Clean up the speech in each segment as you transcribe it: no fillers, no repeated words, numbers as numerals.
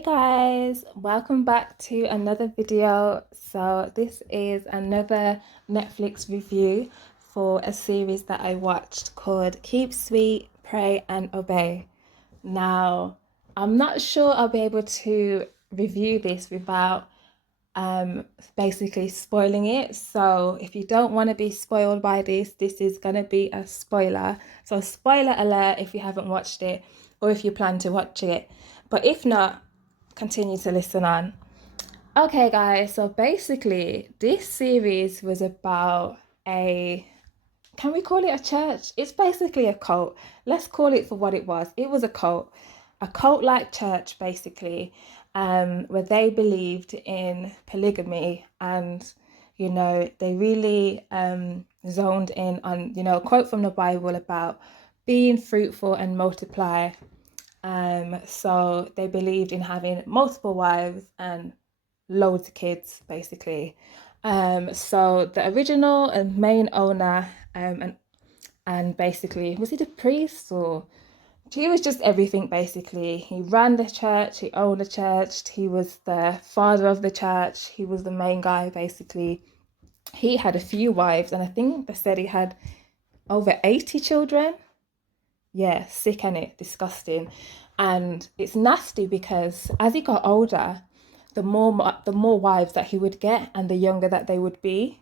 Hey guys, welcome back to another video. So this is another Netflix review for a series that I watched called Keep Sweet, Pray and Obey. Now, I'm not sure I'll be able to review this without basically spoiling it. So if you don't want to be spoiled by this is going to be a spoiler. So spoiler alert if you haven't watched it or if you plan to watch it. But if not, continue to listen on. Okay, guys, so basically, this series was about can we call it a church? It's basically a cult. Let's call it for what it was. It was a cult-like church, basically, where they believed in polygamy and, they really zoned in on, a quote from the Bible about being fruitful and multiply. So they believed in having multiple wives and loads of kids, basically. So the original and main owner, and basically, was he the priest or he was just everything basically. He ran the church, he owned the church, he was the father of the church, he was the main guy basically. He had a few wives, and I think they said he had over 80 children. Yeah, sick, innit? Disgusting. And it's nasty because as he got older, the more wives that he would get and the younger that they would be.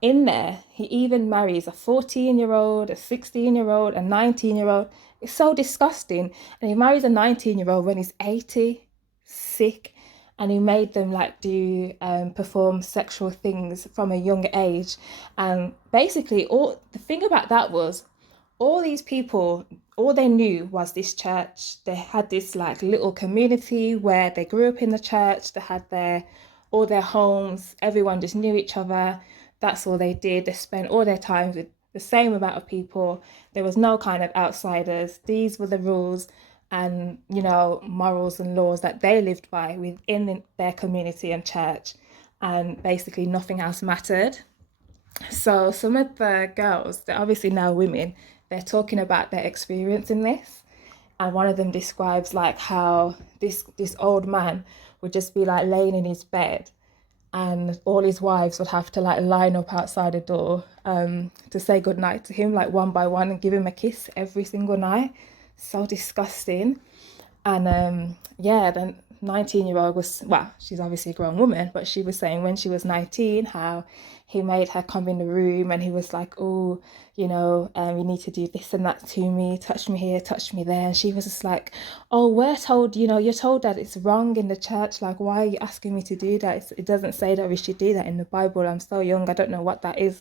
In there, he even marries a 14-year-old, a 16-year-old, a 19-year-old. It's so disgusting. And he marries a 19-year-old when he's 80. Sick. And he made them like do perform sexual things from a young age. And basically, all the thing about that was all these people, all they knew was this church. They had this like little community where they grew up in the church. They had all their homes. Everyone just knew each other. That's all they did. They spent all their time with the same amount of people. There was no kind of outsiders. These were the rules and, morals and laws that they lived by within their community and church. And basically nothing else mattered. So some of the girls, they're obviously now women, they're talking about their experience in this. And one of them describes like how this old man would just be like laying in his bed and all his wives would have to like line up outside the door to say goodnight to him, like one by one, and give him a kiss every single night. So disgusting. And yeah, the 19-year-old was, well, she's obviously a grown woman, but she was saying when she was 19 how he made her come in the room and he was like, oh, you need to do this and that to me, touch me here, touch me there. And she was just like, oh, we're told, you're told that it's wrong in the church. Like, why are you asking me to do that? It doesn't say that we should do that in the Bible. I'm so young, I don't know what that is.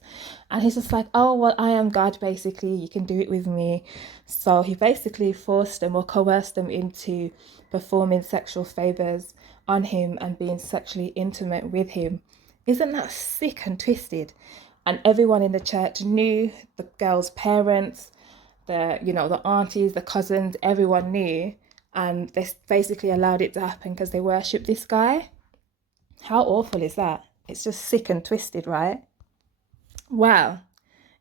And he's just like, oh, well, I am God, basically. You can do it with me. So he basically forced them or coerced them into performing sexual favors on him and being sexually intimate with him. Isn't that sick and twisted? And everyone in the church knew, the girl's parents, the aunties, the cousins, everyone knew. And they basically allowed it to happen because they worshipped this guy. How awful is that? It's just sick and twisted, right? Well,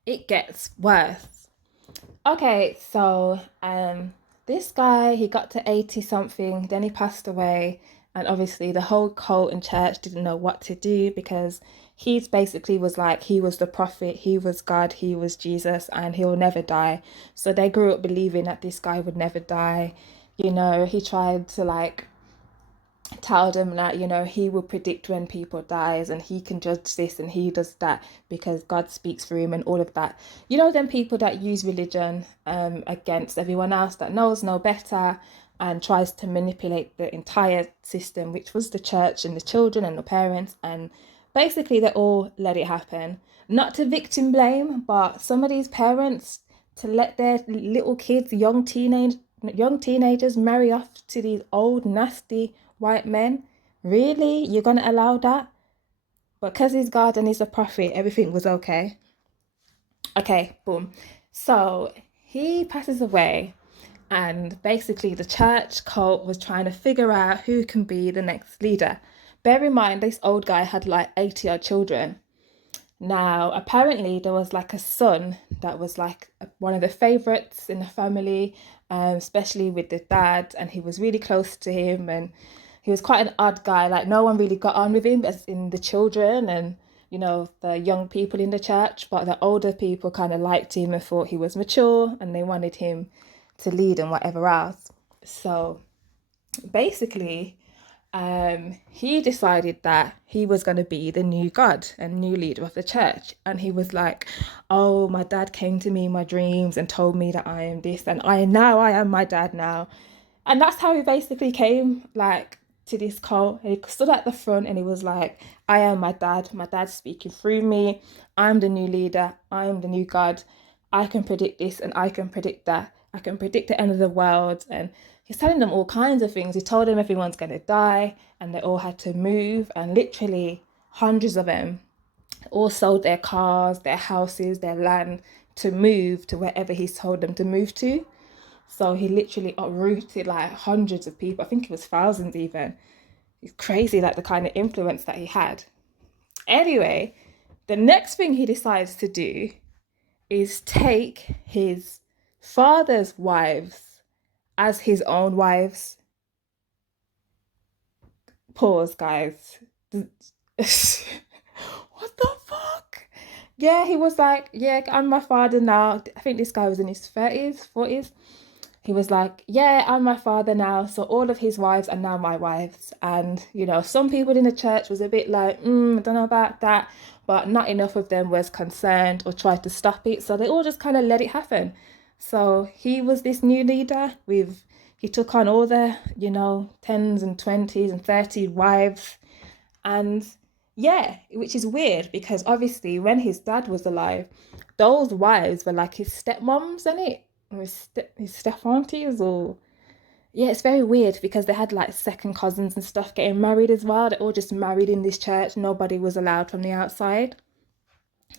it gets worse. Okay, so this guy, he got to 80 something, then he passed away, and obviously the whole cult and church didn't know what to do because he's basically was like he was the prophet, he was God, he was Jesus, and he'll never die. So they grew up believing that this guy would never die. He tried to like tell them that he will predict when people dies and he can judge this and he does that because God speaks through him and all of that. Them people that use religion against everyone else that knows no better and tries to manipulate the entire system, which was the church and the children and the parents, and basically they all let it happen. Not to victim blame, but some of these parents to let their little kids, young teenagers marry off to these old nasty white men. Really? You're going to allow that? But because he's God and he's a prophet, everything was okay. Okay, boom. So he passes away, and basically the church cult was trying to figure out who can be the next leader. Bear in mind, this old guy had like 80 odd children. Now, apparently there was like a son that was like one of the favorites in the family, especially with the dad, and he was really close to him, and he was quite an odd guy. Like no one really got on with him, as in the children and the young people in the church, but the older people kind of liked him and thought he was mature, and they wanted him to lead and whatever else. So basically, he decided that he was going to be the new God and new leader of the church. And he was like, oh, my dad came to me in my dreams and told me that I am this, and I am my dad now. And that's how he basically came like to this cult. And he stood at the front and he was like, I am my dad. My dad's speaking through me. I'm the new leader. I'm the new God. I can predict this and I can predict that. I can predict the end of the world. And he's telling them all kinds of things. He told them everyone's going to die and they all had to move. And literally hundreds of them all sold their cars, their houses, their land to move to wherever he's told them to move to. So he literally uprooted like hundreds of people. I think it was thousands even. It's crazy, like the kind of influence that he had. Anyway, the next thing he decides to do is take his father's wives as his own wives. Pause, guys. What the fuck? Yeah, he was like, yeah, I'm my father now. I think this guy was in his 30s, 40s. He was like, yeah, I'm my father now, so all of his wives are now my wives. And, some people in the church was a bit like, I don't know about that, but not enough of them was concerned or tried to stop it. So they all just kind of let it happen. So he was this new leader he took on all the, 10s and 20s and 30 wives. And yeah, which is weird because obviously when his dad was alive, those wives were like his stepmoms, isn't it? Or his step aunties, or yeah, it's very weird because they had like second cousins and stuff getting married as well. They all just married in this church. Nobody was allowed from the outside.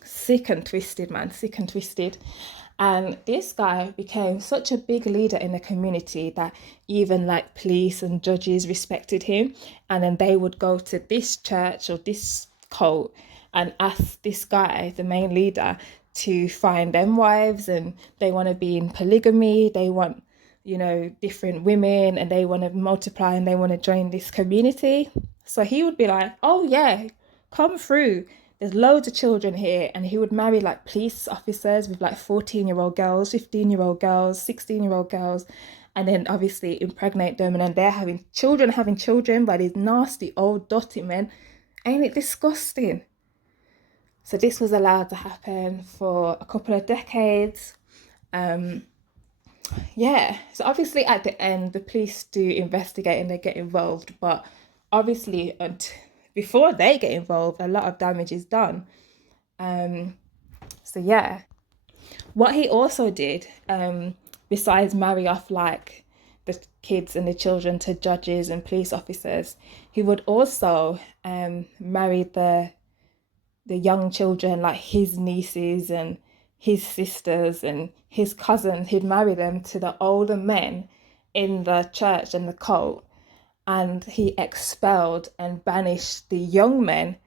Sick and twisted, man, sick and twisted. And this guy became such a big leader in the community that even like police and judges respected him. And then they would go to this church or this cult and ask this guy, the main leader, to find them wives, and they want to be in polygamy. They want, different women, and they want to multiply and they want to join this community. So he would be like, oh yeah, come through. There's loads of children here. And he would marry like police officers with like 14-year-old girls, 15-year-old girls, 16-year-old girls, and then obviously impregnate them. And then they're having children by these nasty old dirty men. Ain't it disgusting? So this was allowed to happen for a couple of decades. Yeah, so obviously at the end, the police do investigate and they get involved. But obviously, before they get involved, a lot of damage is done. So yeah, what he also did, besides marry off like the kids and the children to judges and police officers, he would also marry the young children, like his nieces and his sisters and his cousins. He'd marry them to the older men in the church and the cult, and he expelled and banished the young men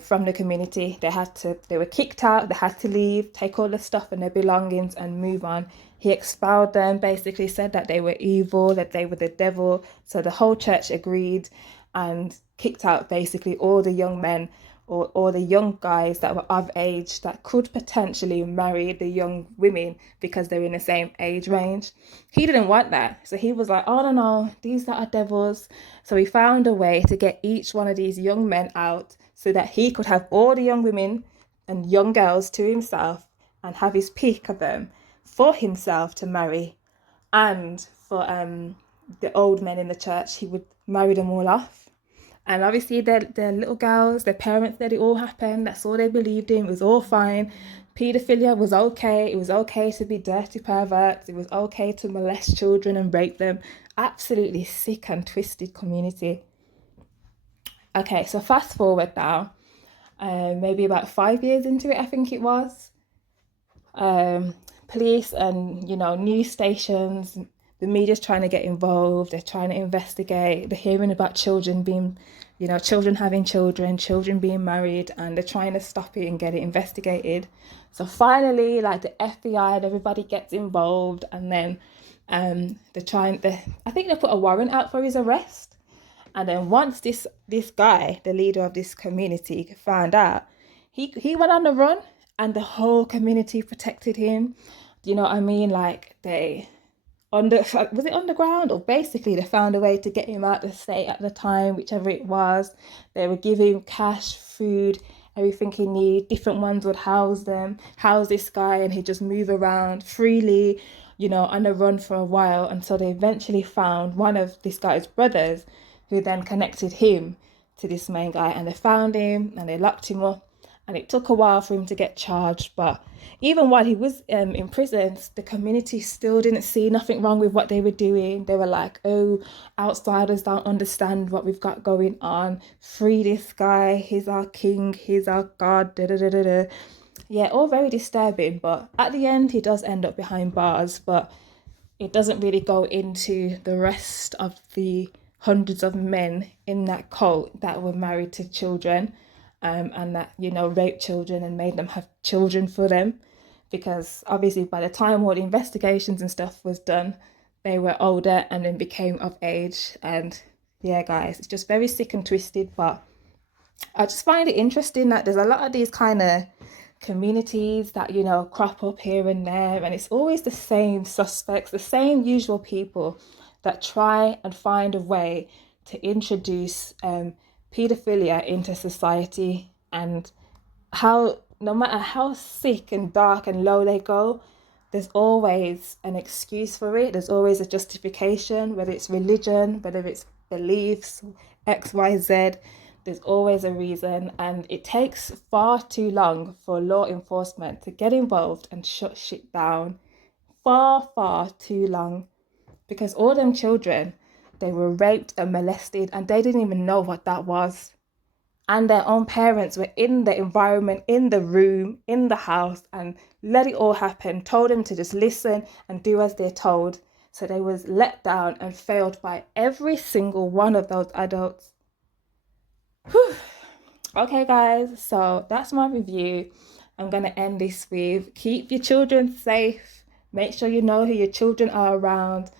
from the community. They were kicked out, they had to leave, take all their stuff and their belongings and move on. He expelled them, basically said that they were evil, that they were the devil. So the whole church agreed and kicked out basically all the young men or the young guys that were of age that could potentially marry the young women because they're in the same age range. He didn't want that. So he was like, oh no, these are devils. So he found a way to get each one of these young men out so that he could have all the young women and young girls to himself and have his peak of them for himself to marry. And for the old men in the church, he would marry them all off. And obviously their little girls, their parents let it all happen. That's all they believed in. It was all fine. Paedophilia was okay. It was okay to be dirty perverts. It was okay to molest children and rape them. Absolutely sick and twisted community. Okay, so fast forward now, maybe about 5 years into it, I think it was. Police and, news stations, the media's trying to get involved. They're trying to investigate. They're hearing about children being, children having children being married, and they're trying to stop it and get it investigated. So finally, like the FBI and everybody gets involved, and then I think they put a warrant out for his arrest. And then once this guy, the leader of this community, found out, he went on the run, and the whole community protected him. Do you know what I mean? Like they was it underground, or basically they found a way to get him out the state at the time, whichever it was. They would give him cash, food, everything he needed. Different ones would house this guy, and he'd just move around freely, on the run for a while, until they eventually found one of this guy's brothers, who then connected him to this main guy, and they found him and they locked him up. And it took a while for him to get charged, but even while he was in prison, the community still didn't see nothing wrong with what they were doing. They were like, oh, outsiders don't understand what we've got going on. Free this guy. He's our king. He's our god. Da, da, da, da, da. Yeah, all very disturbing. But at the end, he does end up behind bars. But it doesn't really go into the rest of the hundreds of men in that cult that were married to children. And that, raped children and made them have children for them. Because obviously by the time all the investigations and stuff was done, they were older and then became of age. And yeah, guys, it's just very sick and twisted. But I just find it interesting that there's a lot of these kind of communities that, crop up here and there. And it's always the same suspects, the same usual people that try and find a way to introduce paedophilia into society. And no matter how sick and dark and low they go, there's always an excuse for it. There's always a justification, whether it's religion, whether it's beliefs, XYZ. There's always a reason, and it takes far too long for law enforcement to get involved and shut shit down. Far, far too long. Because all them children, they were raped and molested, and they didn't even know what that was. And their own parents were in the environment, in the room, in the house, and let it all happen, told them to just listen and do as they're told. So they was let down and failed by every single one of those adults. Whew. Okay, guys, so that's my review. I'm going to end this with keep your children safe. Make sure you know who your children are around.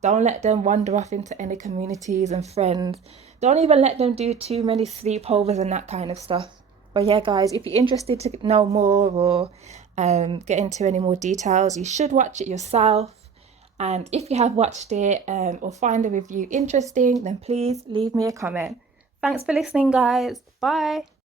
Don't let them wander off into any communities and friends. Don't even let them do too many sleepovers and that kind of stuff. But yeah, guys, if you're interested to know more or get into any more details, you should watch it yourself. And if you have watched it or find the review interesting, then please leave me a comment. Thanks for listening, guys. Bye.